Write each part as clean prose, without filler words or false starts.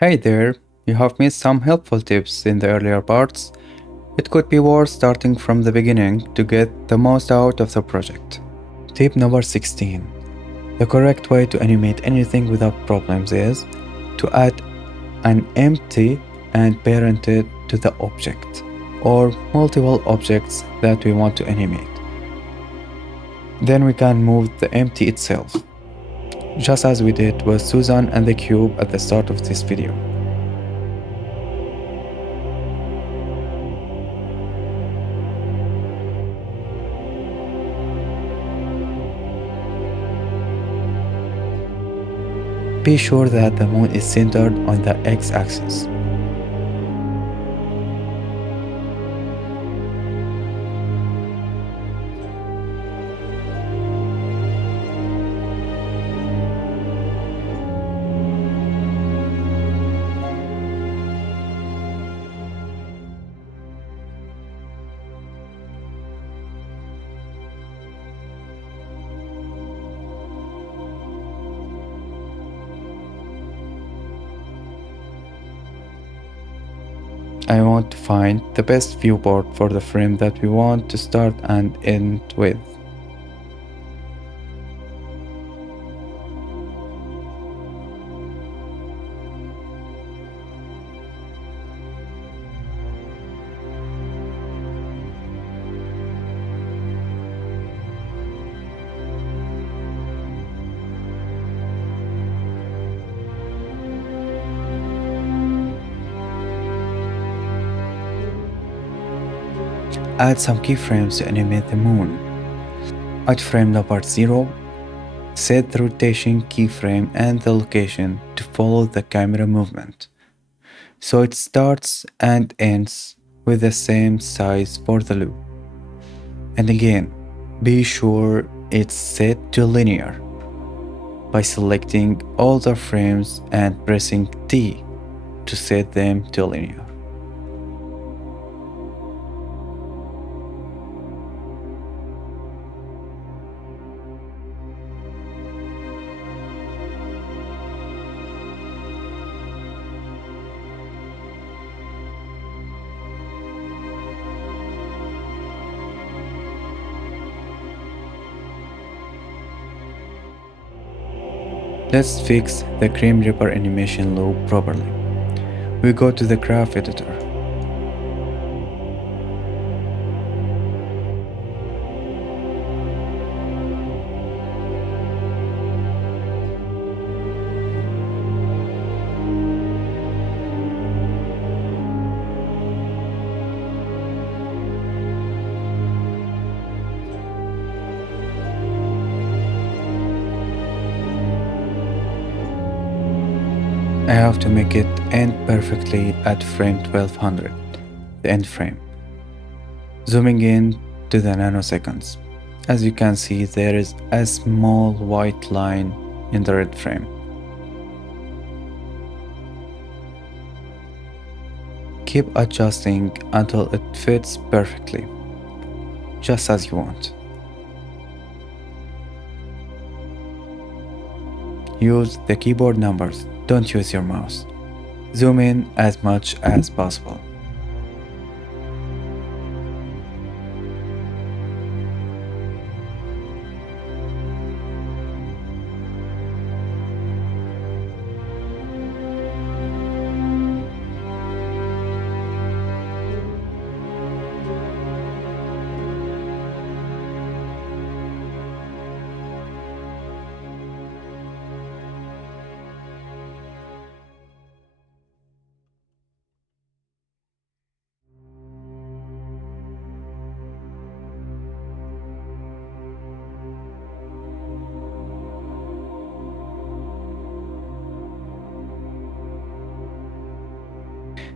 Hey there, you have missed some helpful tips in the earlier parts. It could be worth starting from the beginning to get the most out of the project. Tip number 16. The correct way to animate anything without problems is to add an empty and parent it to the object, or multiple objects that we want to animate. Then we can move the empty itself, just as we did with Susan and the cube at the start of this video. Be sure that the moon is centered on the x-axis. I want to find the best viewport for the frame that we want to start and end with. Add some keyframes to animate the moon. At frame number 0, set the rotation keyframe and the location to follow the camera movement, so it starts and ends with the same size for the loop. And again, be sure it's set to linear by selecting all the frames and pressing T to set them to linear. Let's fix the Grim Reaper animation loop properly. We go to the Grapheditor. I have to make it end perfectly at frame 1200, the end frame. Zooming in to the nanoseconds. As you can see, there is a small white line in the red frame. Keep adjusting until it fits perfectly, just as you want. Use the keyboard numbers, don't use your mouse. Zoom in as much as possible.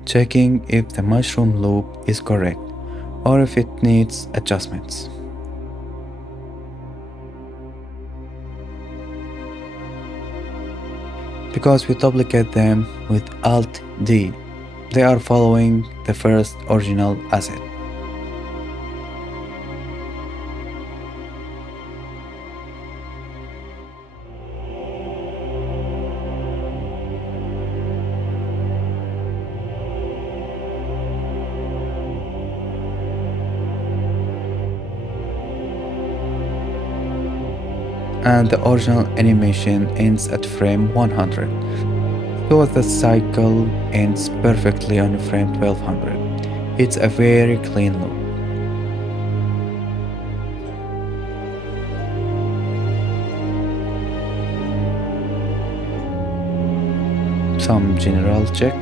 Checking if the mushroom loop is correct or if it needs adjustments. Because we duplicate them with Alt-D, they are following the first original asset. and the original animation ends at frame 100. So the cycle ends perfectly on frame 1200. It's a very clean loop. Some general check.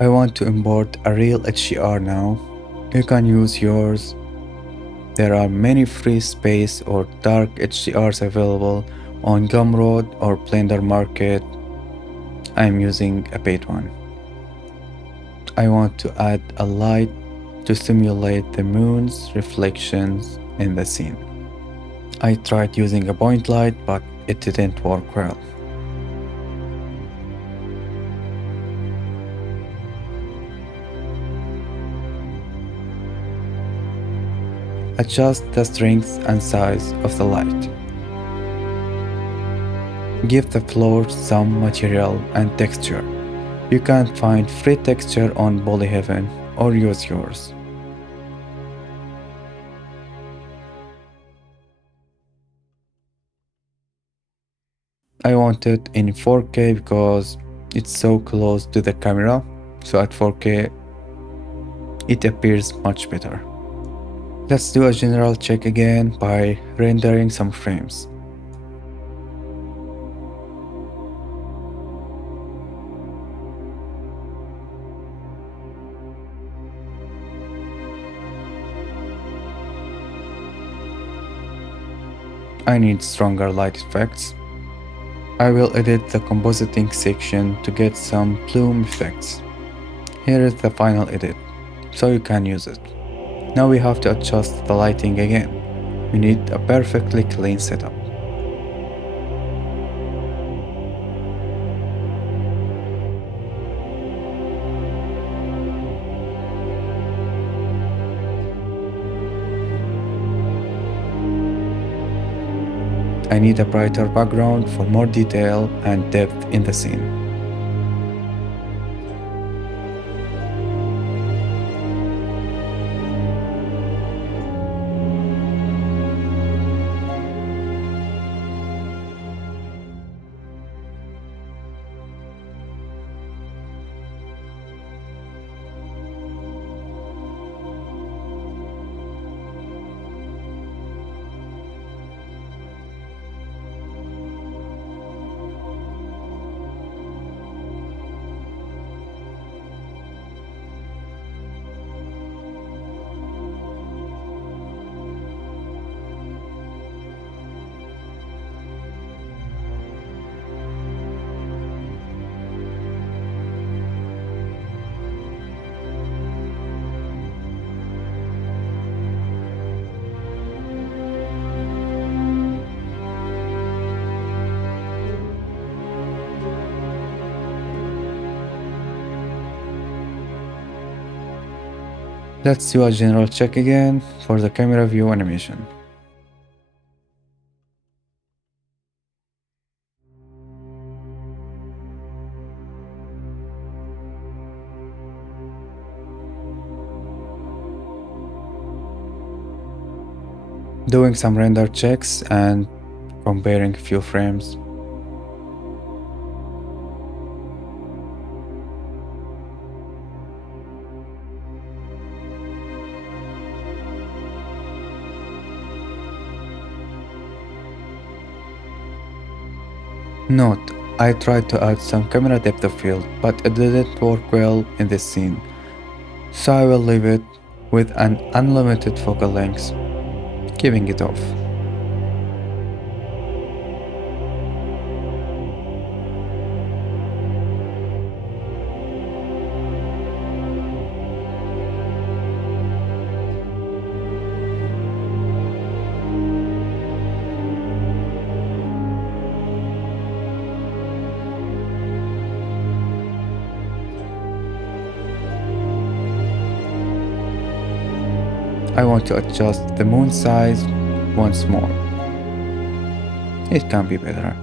I want to import a real HDR now. You can use yours. There are many free space or dark HDRs available on Gumroad or Blender Market. I am using a paid one. I want to add a light to simulate the moon's reflections in the scene. I tried using a point light, but it didn't work well. Adjust the strength and size of the light. Give the floor some material and texture. You can find free texture on Polyheaven or use yours. I want it in 4K because it's so close to the camera, so at 4K it appears much better. Let's do a general check again by rendering some frames. I need stronger light effects. I will edit the compositing section to get some plume effects. Here is the final edit, so you can use it. Now we have to adjust the lighting again. We need a perfectly clean setup. I need a brighter background for more detail and depth in the scene. Let's do a general check again for the camera view animation. Doing some render checks and comparing a few frames. Note, I tried to add some camera depth of field, but it didn't work well in this scene, so I will leave it with an unlimited focal length, keeping it off. I want to adjust the moon size once more. It can be better.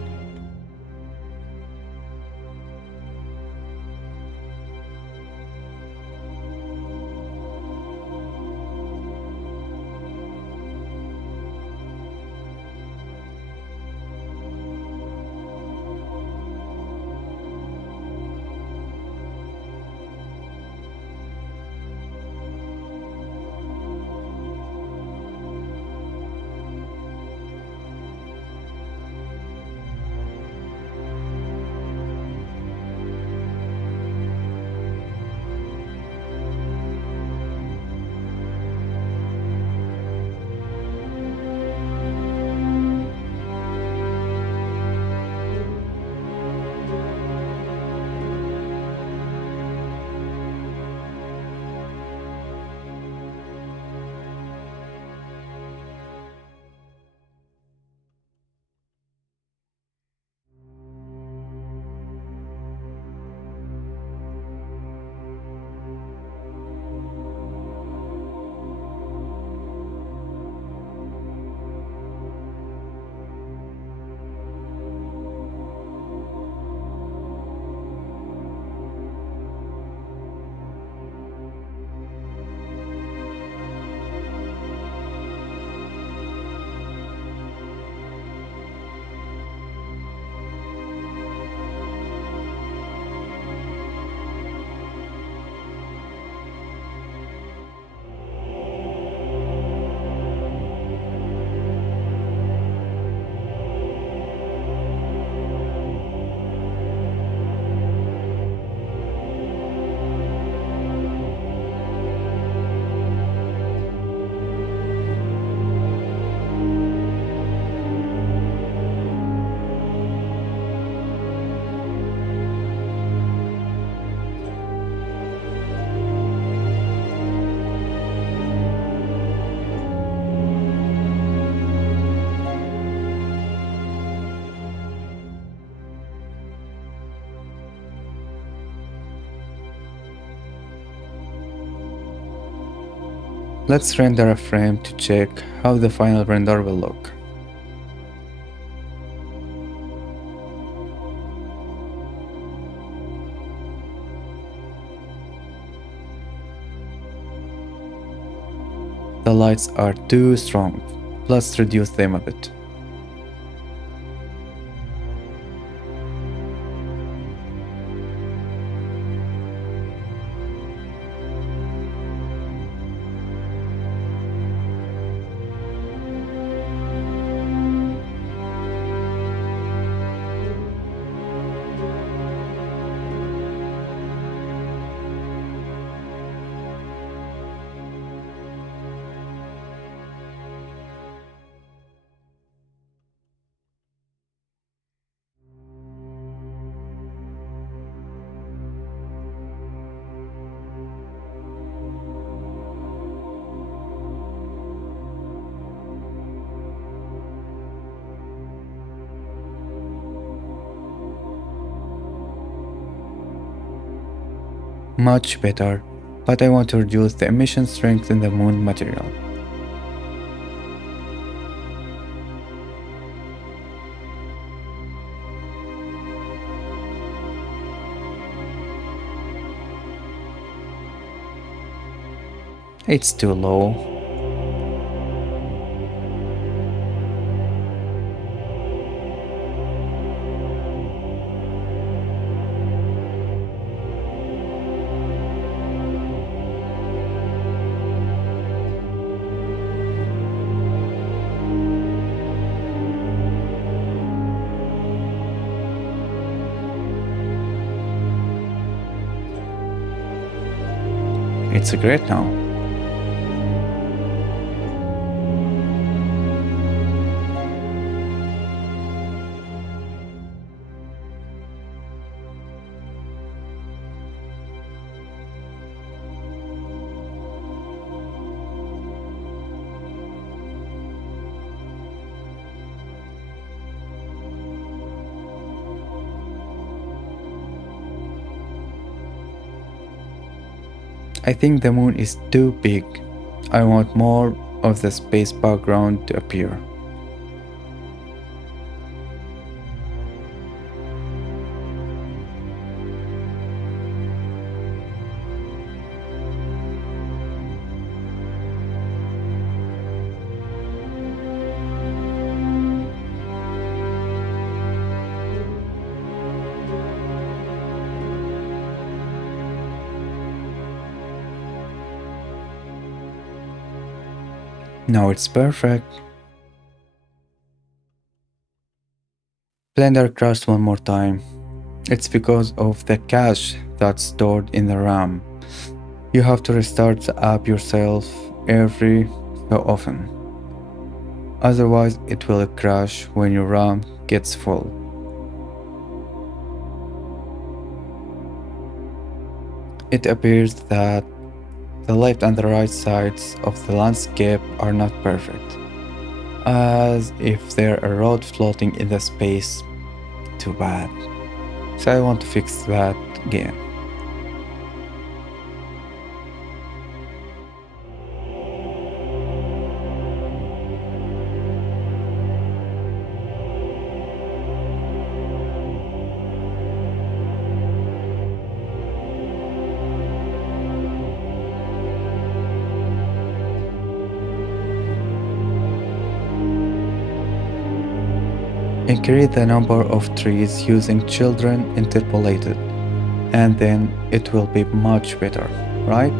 Let's render a frame to check how the final render will look. The lights are too strong. Let's reduce them a bit. Much better, but I want to reduce the emission strength in the moon material. It's too low. It's great now. I think the moon is too big. I want more of the space background to appear. Now it's perfect. Blender crashed one more time. It's because of the cache that's stored in the RAM. You have to restart the app yourself every so often. Otherwise, it will crash when your RAM gets full. It appears that the left and the right sides of the landscape are not perfect, as if they're a road floating in the space. Too bad. So I want to fix that again. Increase the number of trees using children interpolated, and then it will be much better, right?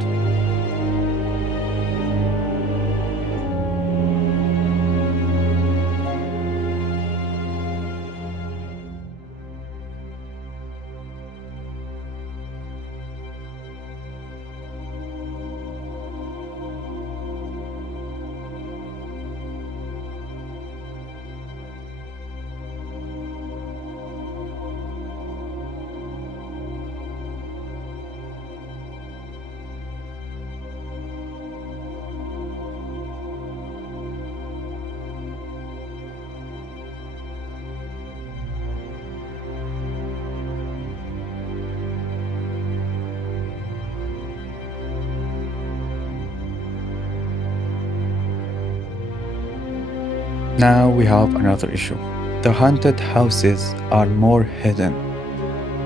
Now we have another issue. The haunted houses are more hidden.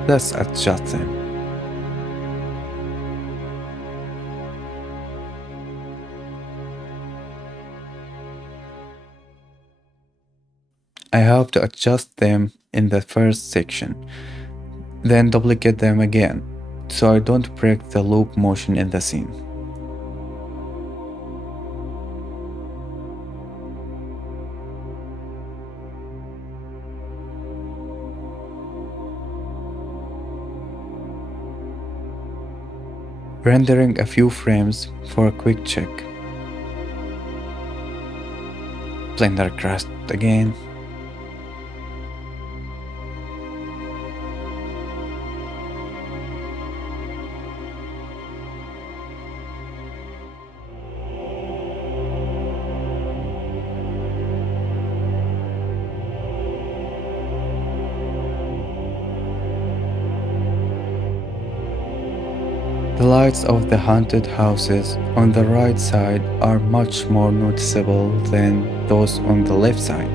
Let's adjust them. I have to adjust them in the first section, then duplicate them again, so I don't break the loop motion in the scene. Rendering a few frames for a quick check. Blender crashed again. The lights of the haunted houses on the right side are much more noticeable than those on the left side.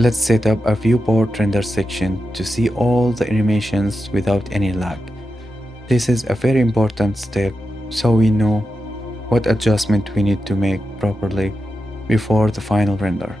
Let's set up a viewport render section to see all the animations without any lag. This is a very important step so we know what adjustment we need to make properly before the final render.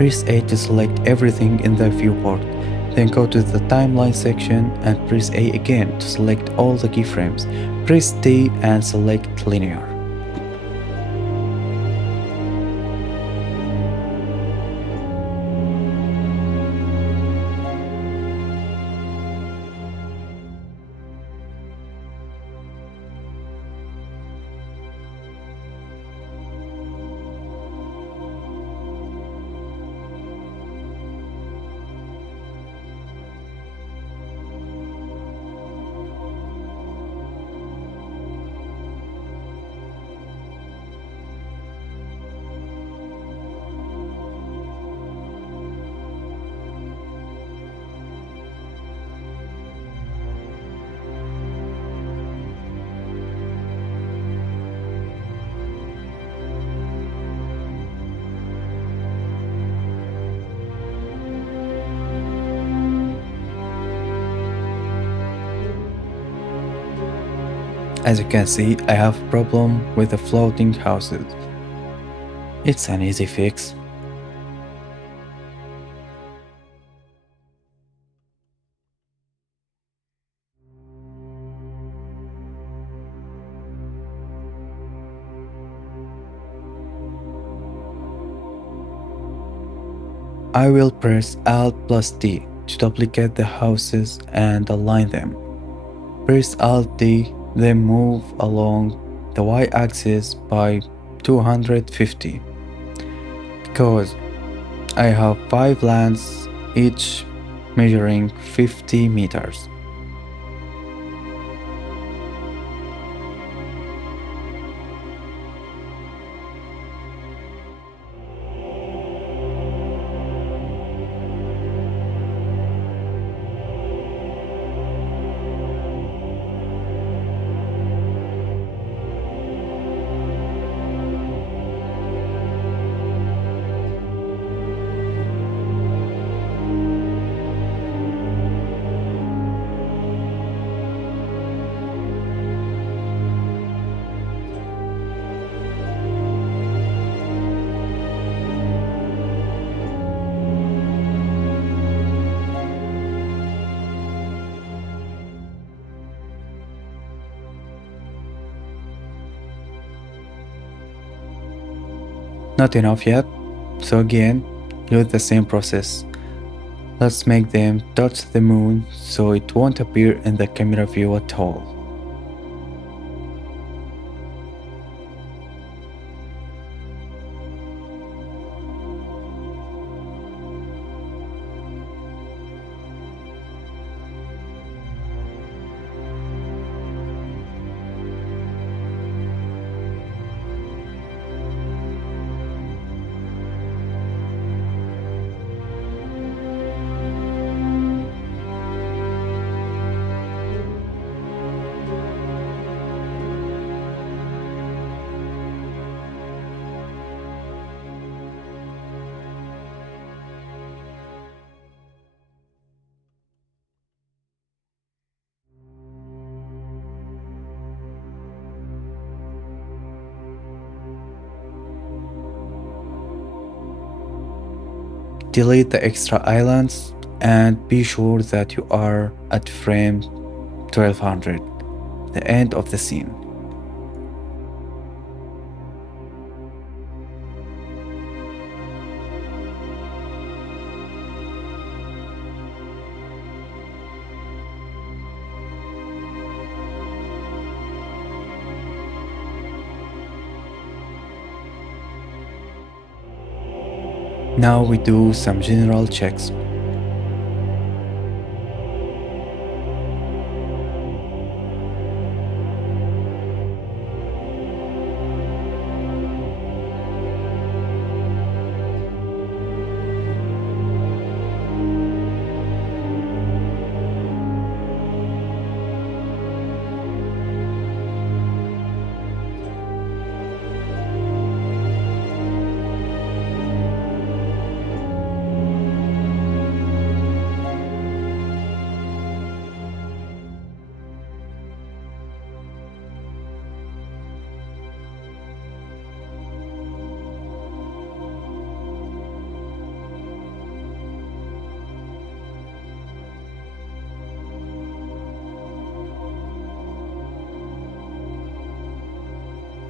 Press A to select everything in the viewport, then go to the timeline section and press A again to select all the keyframes. Press D and select linear. As you can see, I have a problem with the floating houses. It's an easy fix. I will press Alt plus D to duplicate the houses and align them. Press Alt D, then move along the y-axis by 250. Because I have 5 lands, each measuring 50 meters. Not enough yet, so again, use the same process. Let's make them touch the moon so it won't appear in the camera view at all. Delete the extra islands and be sure that you are at frame 1200, the end of the scene. Now we do some general checks.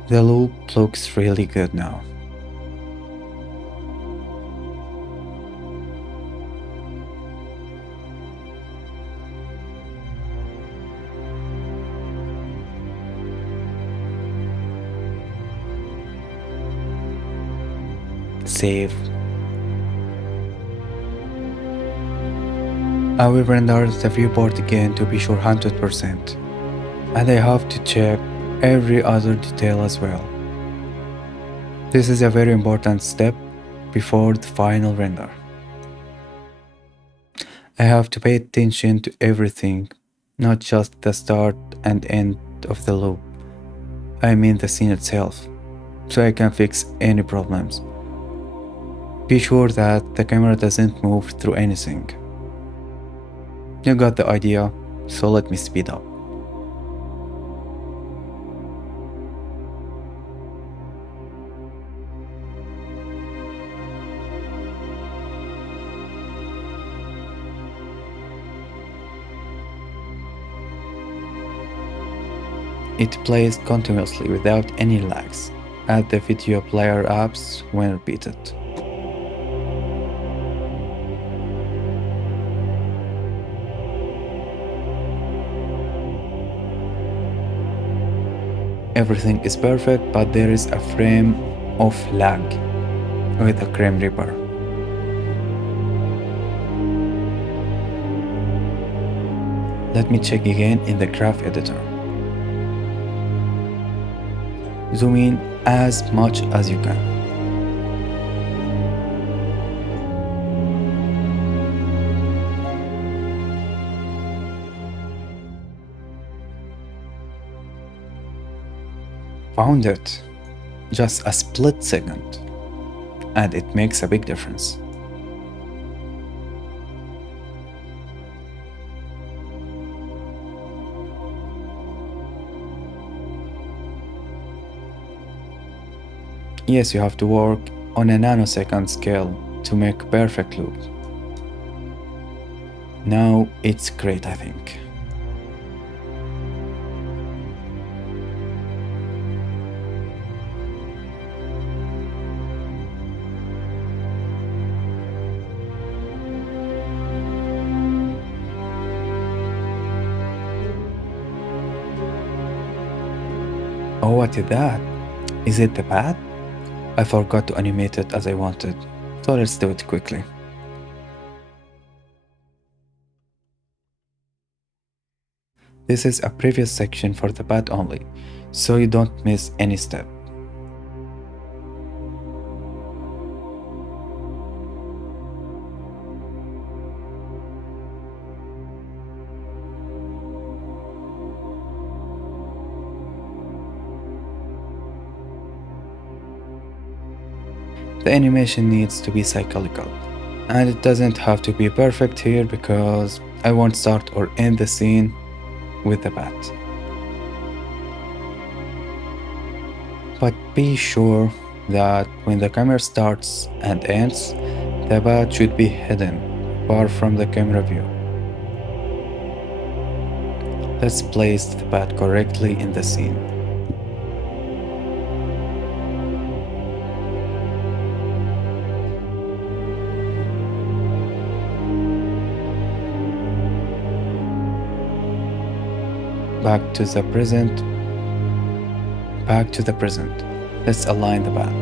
The loop looks really good now. Save. I will render the viewport again to be sure 100%. And I have to check every other detail as well. This is a very important step before the final render. I have to pay attention to everything, not just the start and end of the loop. I mean the scene itself, so I can fix any problems. Be sure that the camera doesn't move through anything. You got the idea, so let me speed up. It plays continuously without any lags. Add the video player apps when repeated. everything is perfect, but there is a frame of lag with the Grim Reaper. Let me check again in the Grapheditor. Zoom in as much as you can. Found it. Just a split second. And it makes a big difference. Yes, you have to work on a nanosecond scale to make a perfect loop. Now it's great, I think. Oh, what is that? Is it the bat? I forgot to animate it as I wanted, so let's do it quickly. This is a previous section for the bat only, so you don't miss any step. The animation needs to be cyclical, and it doesn't have to be perfect here because I won't start or end the scene with the bat. But be sure that when the camera starts and ends, the bat should be hidden, far from the camera view. Let's place the bat correctly in the scene. Back to the present. Back to the present. Let's align the bat.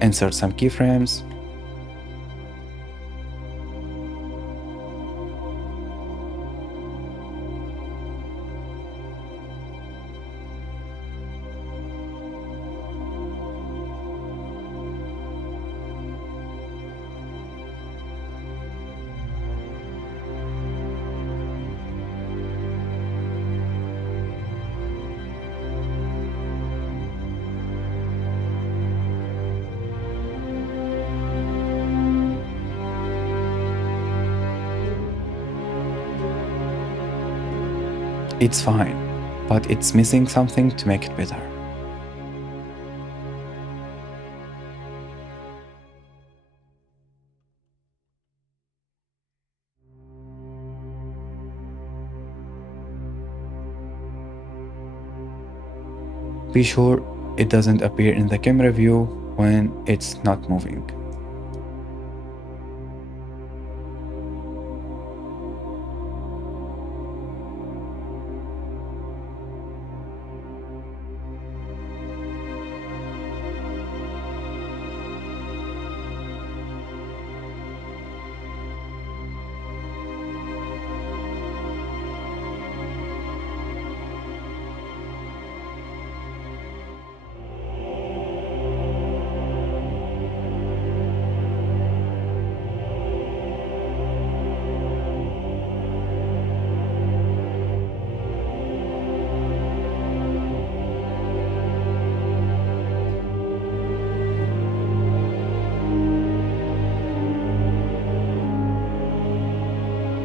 Insert some keyframes. It's fine, but it's missing something to make it better. Be sure it doesn't appear in the camera view when it's not moving.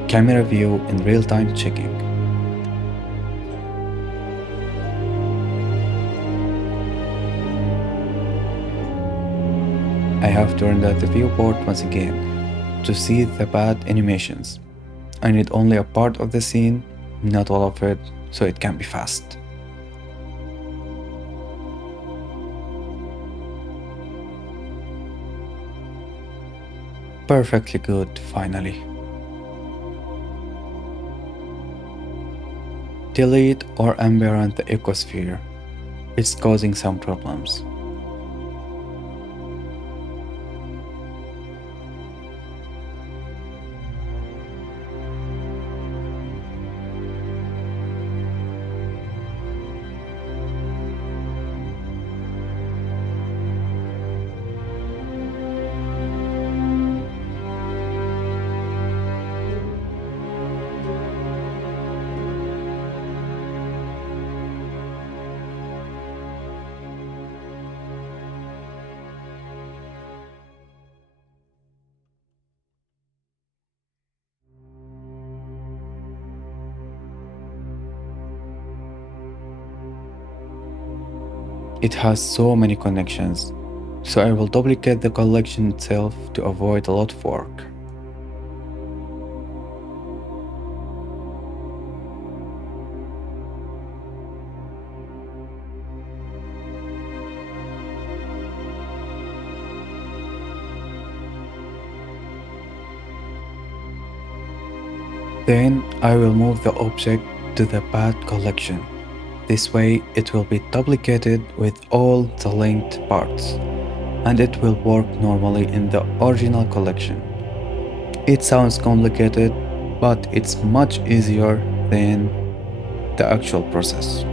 Camera view in real-time checking. I have turned out the viewport once again to see the bad animations. I need only a part of the scene not all of it, so it can be fast. Perfectly good, finally. Delete or unparent the ecosphere. It's causing some problems. It has so many connections, so I will duplicate the collection itself to avoid a lot of work. Then I will move the object to the path collection. This way it will be duplicated with all the linked parts, and it will work normally in the original collection. It sounds complicated, but it's much easier than the actual process.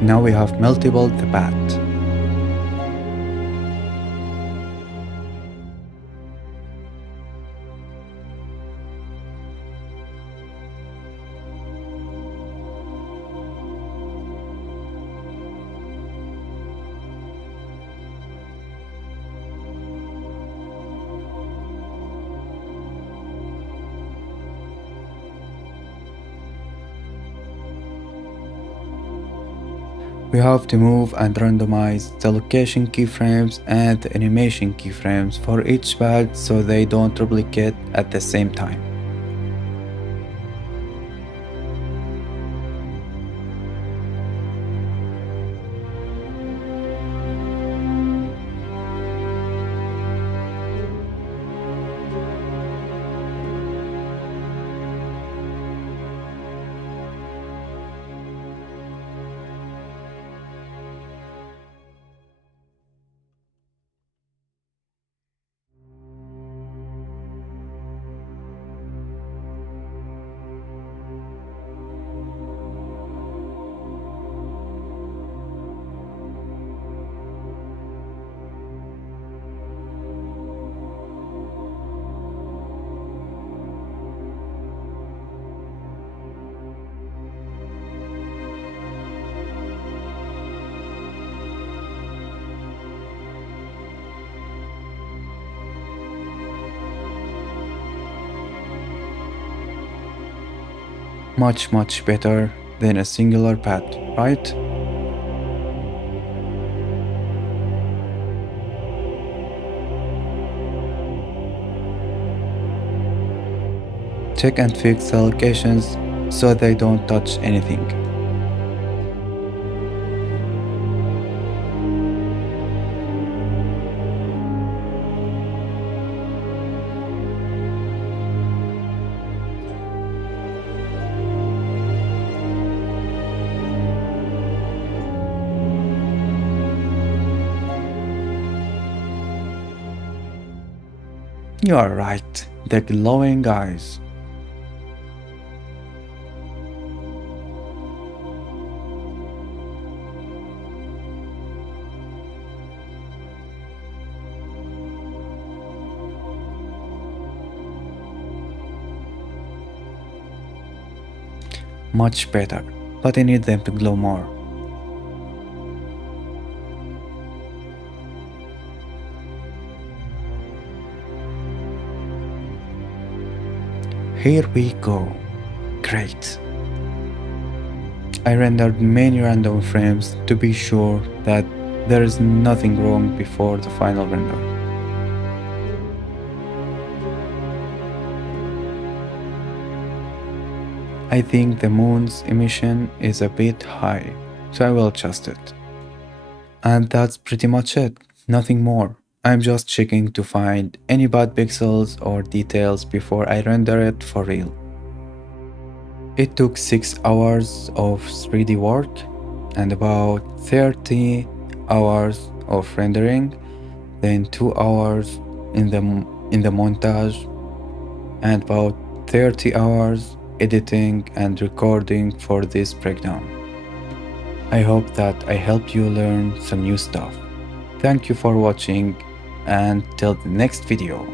Now we have multiple the path. We have to move and randomize the location keyframes and the animation keyframes for each path so they don't duplicate at the same time. Much better than a singular path, right? Check and fix the locations so they don't touch anything. You are right, the glowing eyes. Much better, but I need them to glow more. here we go. Great. I rendered many random frames to be sure that there is nothing wrong before the final render. I think the moon's emission is a bit high, so I will adjust it. And that's pretty much it, nothing more. I'm just checking to find any bad pixels or details before I render it for real. It took 6 hours of 3D work and about 30 hours of rendering, then 2 hours in the montage, and about 30 hours editing and recording for this breakdown. I hope that I helped you learn some new stuff. Thank you for watching and till the next video.